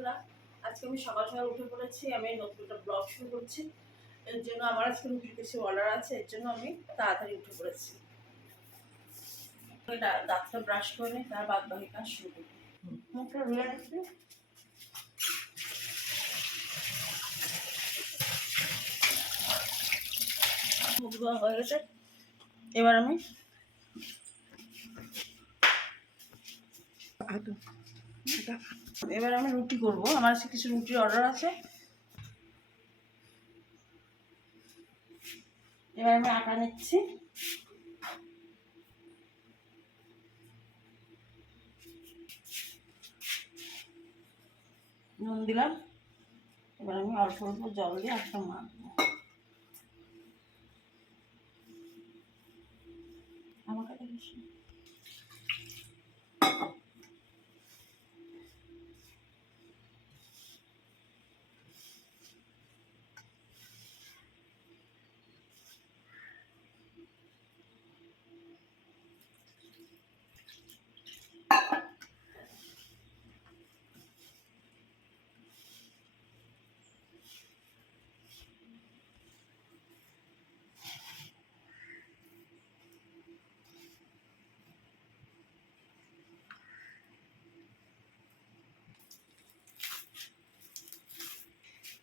বন্ধুরা, আজকে আমি সকাল সকাল উঠে পড়েছি। আমি নতুন একটা ব্লগ শুরু করছি। এর জন্য আমার আজকে রুটির কিছু অর্ডার আছে, এর জন্য আমি তাড়াতাড়ি উঠে পড়েছি। দাঁতটা ব্রাশ করে নিই, তার বাদ বাকি কাজ শুরু করি। মুখটা ধুয়ে নিচ্ছি। মুখ ধোয়া হয়ে গেছে। এবার আমি রুটি করবো। আমার আজকে কিছু রুটির অর্ডার আছে। এবার আমি আটা নিচ্ছি। নুন দিলাম। এবার আমি অল্প অল্প জল দিয়ে আটা মাখবো। আমাকে দেখিস।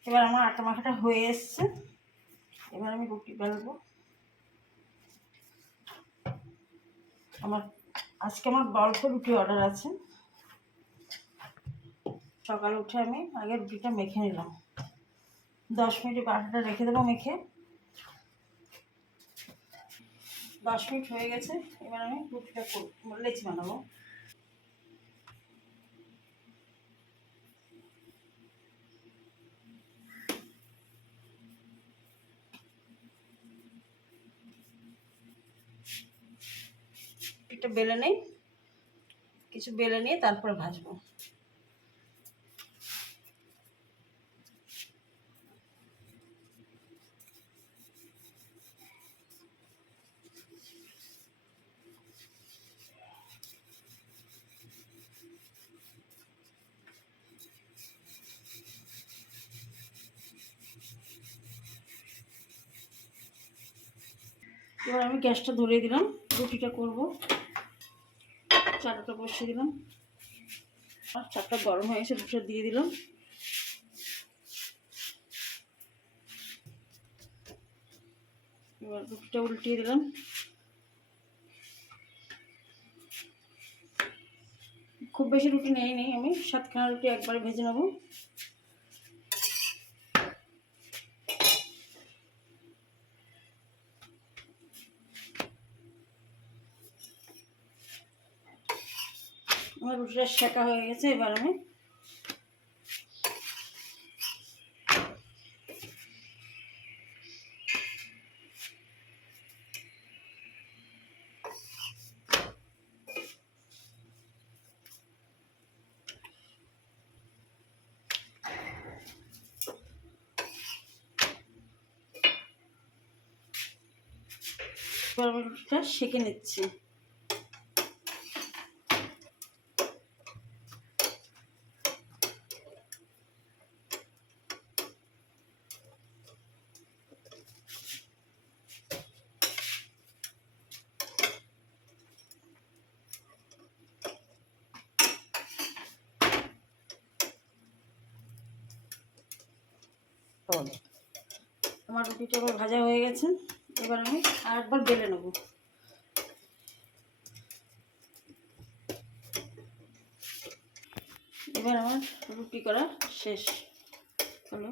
এবার আমার আটা মাখাটা হয়ে এসছে। এবার আমি রুটি বেলবো। আজকে আমার অল্প রুটি অর্ডার আছে। সকালে উঠে আমি আগে রুটিটা মেখে নিলাম। 10 মিনিট আটাটা রেখে দেবো মেখে। 10 মিনিট হয়ে গেছে। এবার আমি রুটিটা লেচি বানাবো। রুটিটা বেলে নেই, কিছু বেলে নিয়ে তারপরে ভাজবো। এবার আমি গ্যাসটা ধরিয়ে দিলাম, রুটিটা করব। চাটাটা বসিয়ে দিলাম। আর চাটা গরম হয়ে গেছে, রুটিটা দিয়ে দিলাম। এবার রুটিটা উল্টিয়ে দিলাম। খুব বেশি রুটি নেই আমি 7খানা রুটি একবারে ভেজে নেব। আমার রুটিটা সেঁকা হয়ে গেছে। এবার আমি রুটিটা সেঁকে নিচ্ছি। আমার রুটিটা এবার ভাজা হয়ে গেছে। এবার আমি আরেকবার বেলে নেব। এবার আমার রুটি করা শেষ হলো।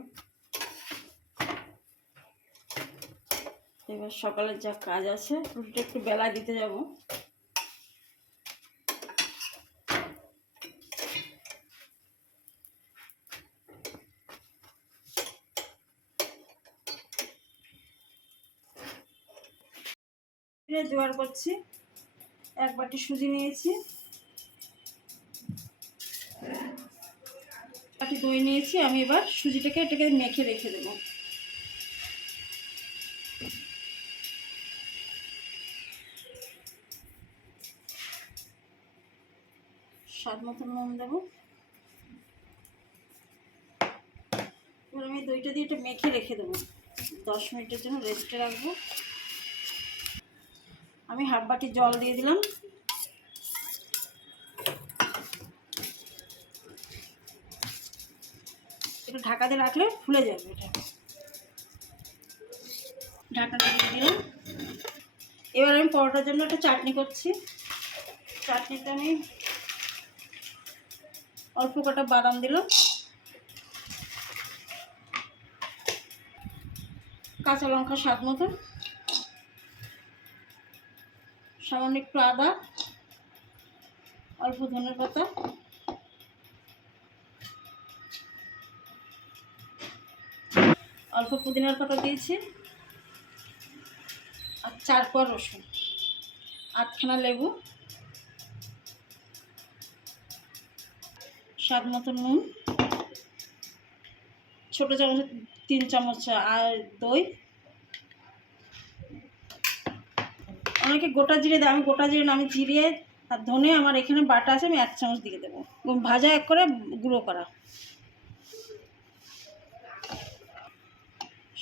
এবার সকালের যা কাজ আছে, রুটিটা একটু বেলা দিতে যাব। জোগাড় করছি। 1 বাটি সুজি নিয়েছি, 1 বাটি দই নিয়েছি। আমি এবার এটাকে মেখে রেখে দেবো। স্বাদ মতো নুন দেবো। দইটা দিয়ে একটু মেখে রেখে দেবো, 10 মিনিটের জন্য রেস্টে রাখবো। আমি হাফ বাটি জল দিয়ে দিলাম। একটু ঢাকা দিয়ে রাখলে ফুলে যাবে এটা। ঢাকাটা দিয়ে দিলাম। এবার আমি পরোটার জন্য একটা চাটনি করছি। চাটনিতে আমি অল্প কটা বাদাম দিলাম, কাঁচা লঙ্কা স্বাদ মতো, সামান্য একটু আদা, অল্প ধনের পাতা, অল্প পুদিনার পাতা দিয়েছি, আর 4 কোয়া রসুন, 8খানা লেবু, স্বাদ মতো নুন, ছোটো চামচ 3 চামচ আর দই। অনেকে গোটা জিরে দেয়, আমি গোটা জিরে না, আমি জিরে আর ধনে আমার এখানে বাটা আছে, আমি 1 চামচ দিয়ে দেবো, ভাজা এক করে গুঁড়ো করা।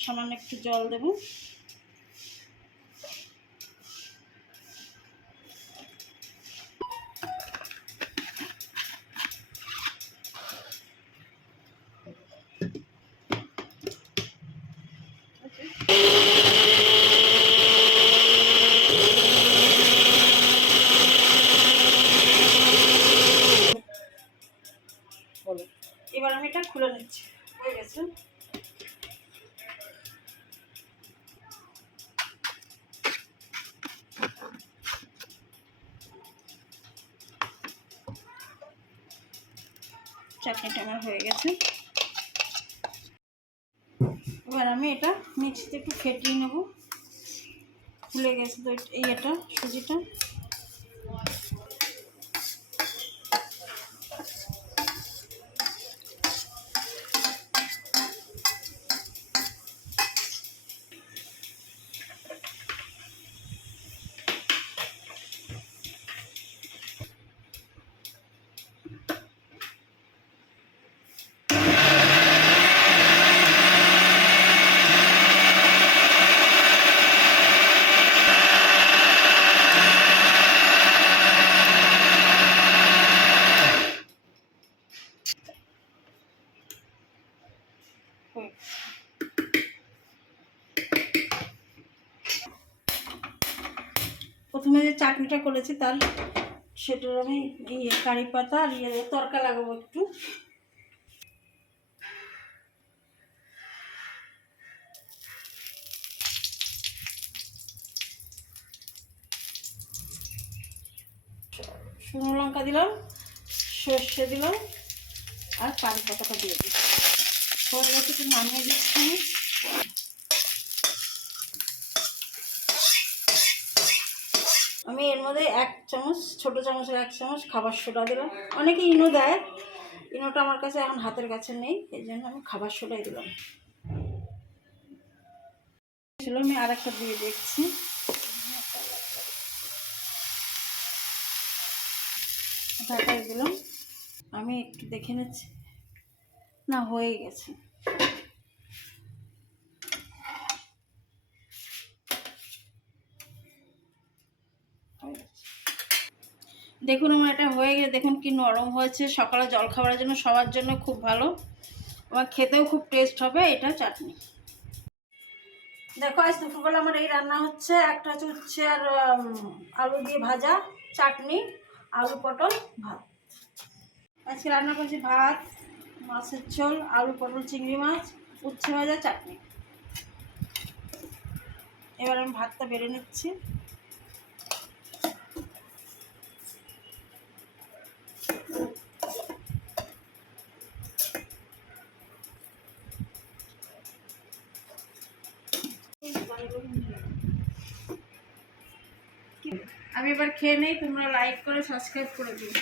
সামান্য একটু জল দেবো। এবার আমি এটা খুলে নিচ্ছি, হয়ে গেছে। চাটনিটা আমার হয়ে গেছে। এবার আমি এটা মিক্সিতে একটু ফেটিয়ে নেব। ফুলে গেছে তো এটা সুজিটা। প্রথমে যে চাটনিটা করেছি তার সেটার আমি কারি পাতা আর তরকা লাগাবো একটু। শুকনো লঙ্কা দিলাম, সর্ষে দিলাম, আর কারি পাতাটা দিয়ে দিই। হয়ে গেছে, একটু নামিয়ে দিচ্ছি। আমি এর মধ্যে 1 চামচ, ছোটো চামচের 1 চামচ খাবার সোডা দিলাম। অনেকে ইনো দেয়, ইনোটা আমার কাছে এখন হাতের কাছে নেই, এই জন্য আমি খাবার সোডাই দিলাম। আমি আরেকটা দিয়ে দেখছি। ঢাকাই দিলাম। আমি একটু দেখে নিচ্ছি, না হয়ে গেছে। দেখুন আমার এটা হয়ে গেছে, দেখুন কি নরম হয়েছে। সকালে জল খাবারের জন্য সবার জন্য খুব ভালো, আমার খেতেও খুব টেস্ট হবে এটা চাটনি। দেখো আজ দুপুরবেলা আমার এই রান্না হচ্ছে। একটা হচ্ছে উচ্ছে আর আলু দিয়ে ভাজা, চাটনি, আলু পটল, ভাত। আজকে রান্না করছি ভাত, মাছের ঝোল, আলু পটল চিংড়ি মাছ, উচ্ছে ভাজা, চাটনি। এবার আমি ভাতটা বেড়ে নিচ্ছি। আমি এবার খেয়ে নেই, তোমরা লাইক করে সাবস্ক্রাইব করে দিও।